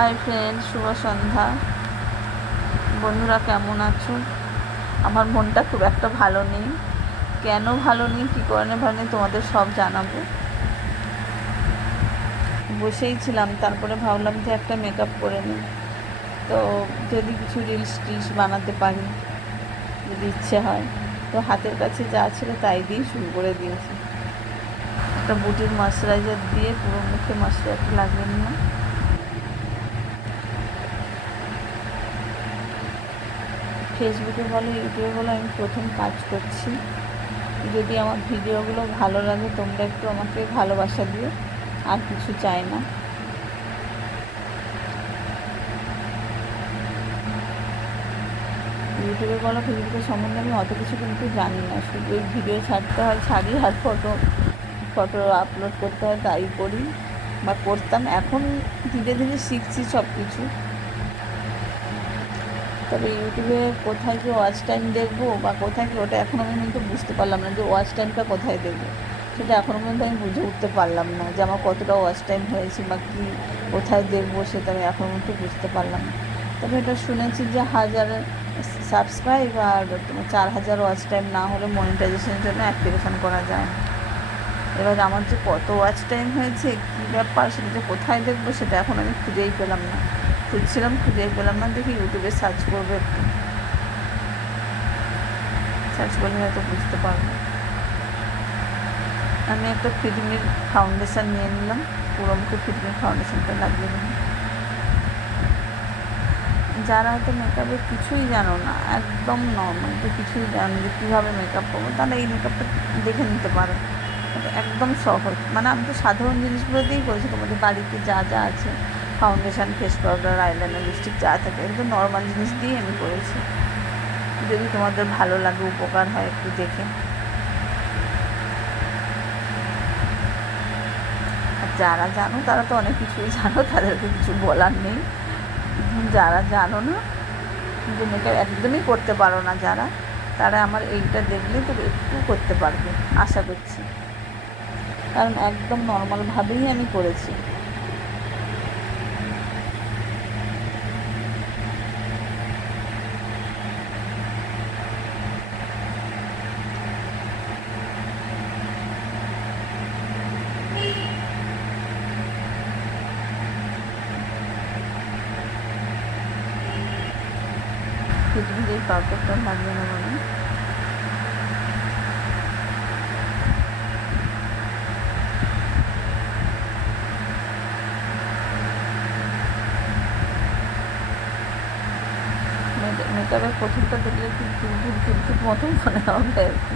Hi friends, শুভ সন্ধ্যা। বন্ধুরা কেমন আছো? আমার মনটা খুব একটা ভালো নেই। কেন ভালো নেই, কী কারণে ভালো নেই তোমাদের সব জানাবো। বসেই ছিলাম, তারপরে ভাবলাম যে একটা মেকআপ করে নিই। তো যদি কিছু রিলস বানাতে পারি, যদি ইচ্ছে হয়, তো হাতের কাছে যা ছিল তাই দিয়েই শুরু করে দিয়েছি। একটা বুটির ময়শ্চারাইজার দিয়ে পুরো মুখে ময়শ্চারাইজার লাগিয়ে নিলাম। ফেসবুকে বলো, ইউটিউবে বলো, আমি প্রথম কাজ করছি। যদি আমার ভিডিওগুলো ভালো লাগে, তোমরা একটু আমাকে ভালোবাসা দিও, আর কিছু চাই না। ইউটিউবে বলো, ফেসবুকের সম্বন্ধে আমি অত কিছু কিন্তু জানি না। শুধু ওই ভিডিও ছাড়তে হয়, ছাড়ি, আর ফটো আপলোড করতে হয়, তাই করি বা করতাম। এখন ধীরে ধীরে শিখছি সব কিছু। তবে ইউটিউবে কোথায় কি ওয়াচ টাইম দেখবো বা কোথায় কি, ওটা এখনও আমি কিন্তু বুঝতে পারলাম না যে ওয়াচ টাইমটা কোথায় দেখবো। সেটা এখনও পর্যন্ত আমি বুঝে উঠতে পারলাম না যে আমার কতটা ওয়াচ টাইম হয়েছে বা কী কোথায় দেখবো, সেটা আমি এখনও পর্যন্ত বুঝতে পারলাম না। তবে এটা শুনেছি যে 1000 সাবস্ক্রাইব আর তোমার 4000 ওয়াচ টাইম না হলে মনিটাইজেশনের জন্য অ্যাপ্লিকেশান করা যায় না। এবার আমার যে কত ওয়াচ টাইম হয়েছে, কী ব্যাপার, সেটা যে কোথায় দেখবো, সেটা এখন আমি খুঁজেই পেলাম না। খুঁজছিলাম, খুঁজেই পেলাম না। দেখি ইউটিউবে সার্চ করবো, একটু সার্চ করলে হয়তো বুঝতে পারবো। আমি একটা ফিটমির ফাউন্ডেশান নিয়ে নিলাম, পুরো মুখে ফিটমির ফাউন্ডেশানটা লাগিয়ে নিলাম। যারা হয়তো মেকআপের কিছুই জানো না, একদম নর্মাল, যে কিছুই জানো যে কীভাবে মেকআপ করবো, তাহলে এই মেকআপটা দেখে নিতে পারো। এটা একদম সহজ, মানে আমি তো সাধারণ জিনিসগুলো দিয়েই করেছি। তোমাদের বাড়িতে যা যা আছে, foundation, face powder, eyeliner, lipstick যা থাকে, একদম নর্মাল জিনিস দিয়েই আমি করেছি। যদি তোমাদের ভালো লাগে, উপকার হয়, একটু দেখে। আর যারা জানো তারা তো অনেক কিছুই জানো, তাদেরকে কিছু বলার নেই। যারা জানো না, যে মেকআপ একদমই করতে পারো না যারা, তারা আমার এইটা দেখলে তো একটু করতে পারবে আশা করছি, কারণ একদম নর্মালভাবেই আমি করেছি। ফিটমির এই পাউডারটা লাগিয়ে নেবো আমি। মেকআপের প্রথমটা দেখলে একটু ফুট মতন মনে হবে আর কি।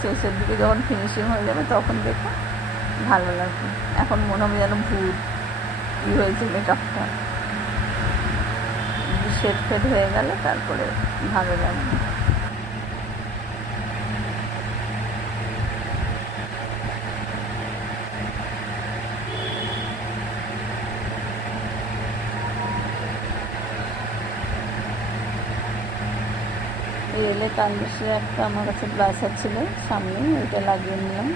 শেষের দিকে যখন ফিনিশিং হয়ে যাবে তখন দেখো ভালো লাগবে। এখন মনে হবে যেন ভূত কী হয়েছে মেকআপটা। শেড ফেড হয়ে গেলে তারপরে ভালো লাগবে। রিয়েলে কার্লাসের একটা আমার কাছে ব্লাশার ছিল সামনে, ওইটা লাগিয়ে নিলাম।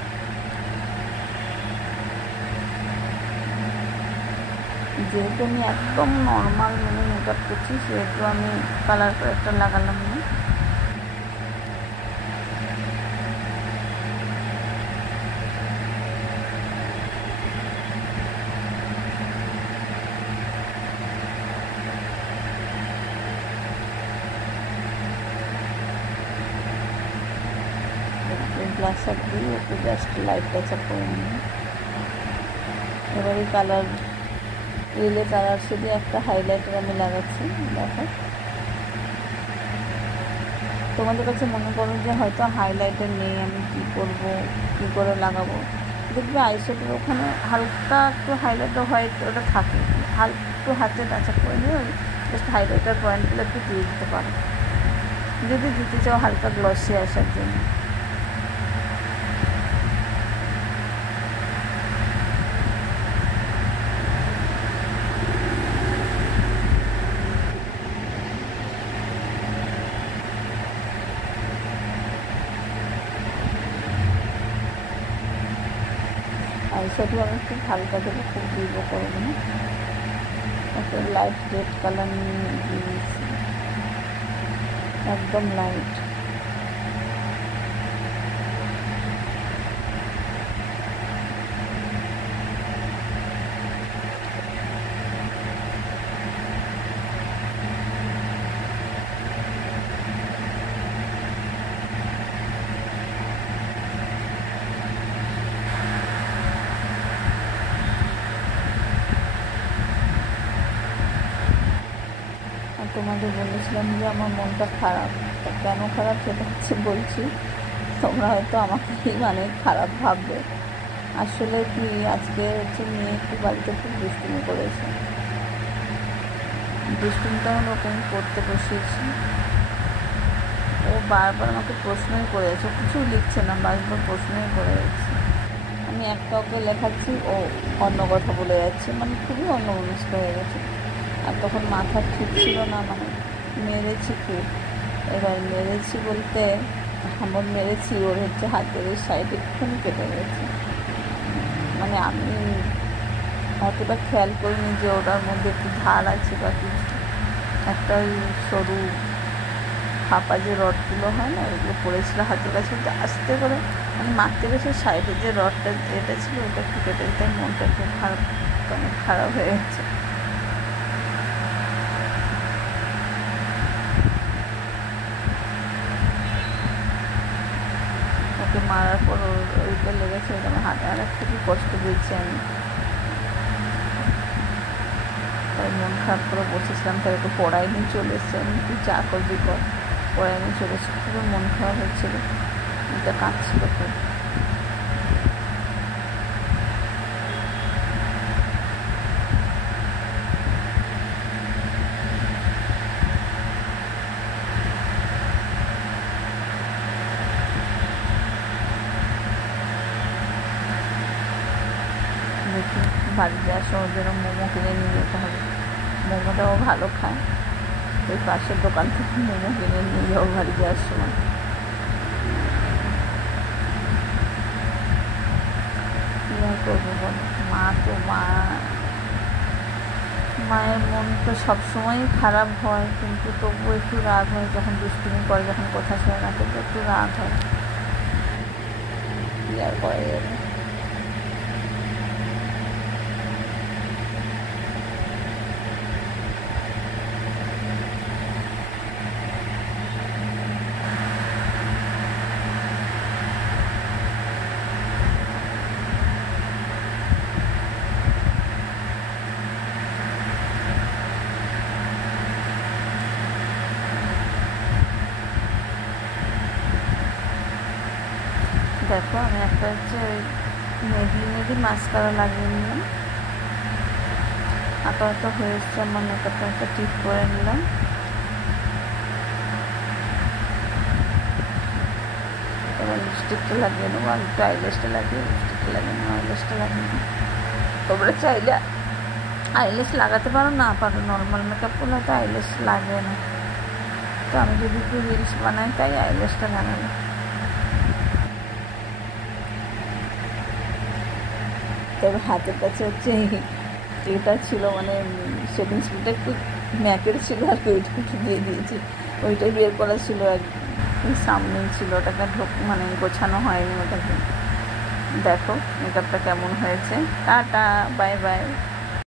যেহেতু আমি একদম নর্মাল মেকআপ করছি, সেহেতু আমি কালার করেক্টর লাগালাম না। ব্লাশার দিয়ে একটু জাস্ট লাইট টাচ আপ করে নিলাম। এবারে কালার, রিয়েলে কালার শুধু একটা হাইলাইটার আমি লাগাচ্ছি। দেখো, তোমাদের কাছে মনে করো যে হয়তো হাইলাইটার নেই, আমি কী করবো, কী করে লাগাবো, দেখবে আইশ্যাডোর ওখানে হালকা একটু হাইলাইটার হোয়াইট ওটা থাকে, হালকা একটু হাতে টাচ আপ করে নিয়ে ওই জাস্ট হাইলাইটার পয়েন্টগুলো একটু দিয়ে দিতে পারো, যদি দিতে চাও হালকা গ্লসি আসার জন্য। আইশ্যাডো আমি খুব হালকা দেবো, খুব দীর্ঘ করবো না, লাইট রেড কালার নিয়ে দিয়েছি, একদম লাইট। আর তোমাদের বলেছিলাম যে আমার মনটা খারাপ, তা কেন খারাপ সেটা হচ্ছে বলছি, তোমরা হয়তো আমাকেই মানে খারাপ ভাববে। আসলে কি, আজকে হচ্ছে মেয়ে একটু বাড়িতে খুব দুষ্টুমি করেছে। দুষ্টুমিটা হলো ওকে পড়তে বসিয়েছি, ও বারবার আমাকে প্রশ্নই করেছে, কিছু লিখছে না, বারবার প্রশ্নই করে যাচ্ছে। আমি একটা ওকে লেখাচ্ছি, ও অন্য কথা বলে যাচ্ছে, মানে খুবই অন্যমনস্ক হয়ে গেছে। আর তখন মাথা ঠিক ছিল না, মানে মেরেছি খুব। এবার মেরেছি বলতে এমন মেরেছি, ওর হচ্ছে হাতের এই সাইড একটুখানি কেটে গেছে। মানে আমি অতটা খেয়াল করিনি যে ওটার মধ্যে একটু ধার আছে বা কিছু। একটা ওই সরু ফাঁপা যে রডগুলো হয় না, ওইগুলো পড়েছিল হাতের কাছে, আস্তে করে মানে মারতে গেছে, সাইডে যে রডটা এটা ছিল ওটা একটু কেটে যেতে, মনটা একটু খারাপ, অনেক খারাপ হয়ে গেছে। ওকে মারার পর ওইটা লেগেছে, ওখানে হাতে আর খুবই কষ্ট দিয়েছি আমি। তাই মন খারাপ করে বসেছিলাম, তাই ওকে পড়াইনি, চলে এসছে। আমি তুই চা করবি কর, পড়াইনি চলে এসছে। খুবই মন খারাপ হচ্ছিল, এটা কাঁদছিল খুব। দেখি বাড়িতে আসো, ওর জন্য মোমো কিনে নিয়ে যেতে হবে। মোমোটাও ভালো খায়, ওই পাশের দোকান থেকে মোমো কিনে নিয়ে যাও বাড়ি যাওয়ার সময়। কী আর করবো বলো, মা তো মায়ের মন তো সবসময়ই খারাপ হয়, কিন্তু তবুও একটু রাগ হয় যখন দুষ্টুমি করে, যখন কথা শোনে না, তবু একটু রাগ হয়। কী আর করা যাবে। দেখো আমি একটা হচ্ছে ওই মেবলিনেরই মাস্কারা লাগিয়ে নিলাম, আপাতত হয়ে এসছে আমার মেকআপটা, একটা টিপ করে নিলাম। এবার লিপস্টিকটা লাগিয়ে নেবো, আমি একটু আইল্যাশটা লাগিয়ে লিপস্টিকটা লাগিয়ে নেবো, আইল্যাশটা লাগিয়ে নেবো। তোমরা চাইলে আইল্যাশ লাগাতে পারো, না পারো, নর্মাল মেকআপ করলে হয়তো আইল্যাশ লাগে না, তো আমি যদি একটু রিলস বানাই তাই আইল্যাশটা লাগাবো। তবে হাতের কাছে হচ্ছে এটা ছিল, মানে শেভিং স্প্রেটা একটু ম্যাকের ছিল, আর কি ওইটা একটু দিয়ে দিয়েছি, ওইটাই বের করা ছিল, সামনেই ছিল, ওটাকে মানে গোছানো হয়নি ওটাকে। দেখো মেকআপটা কেমন হয়েছে। Tata, bye bye.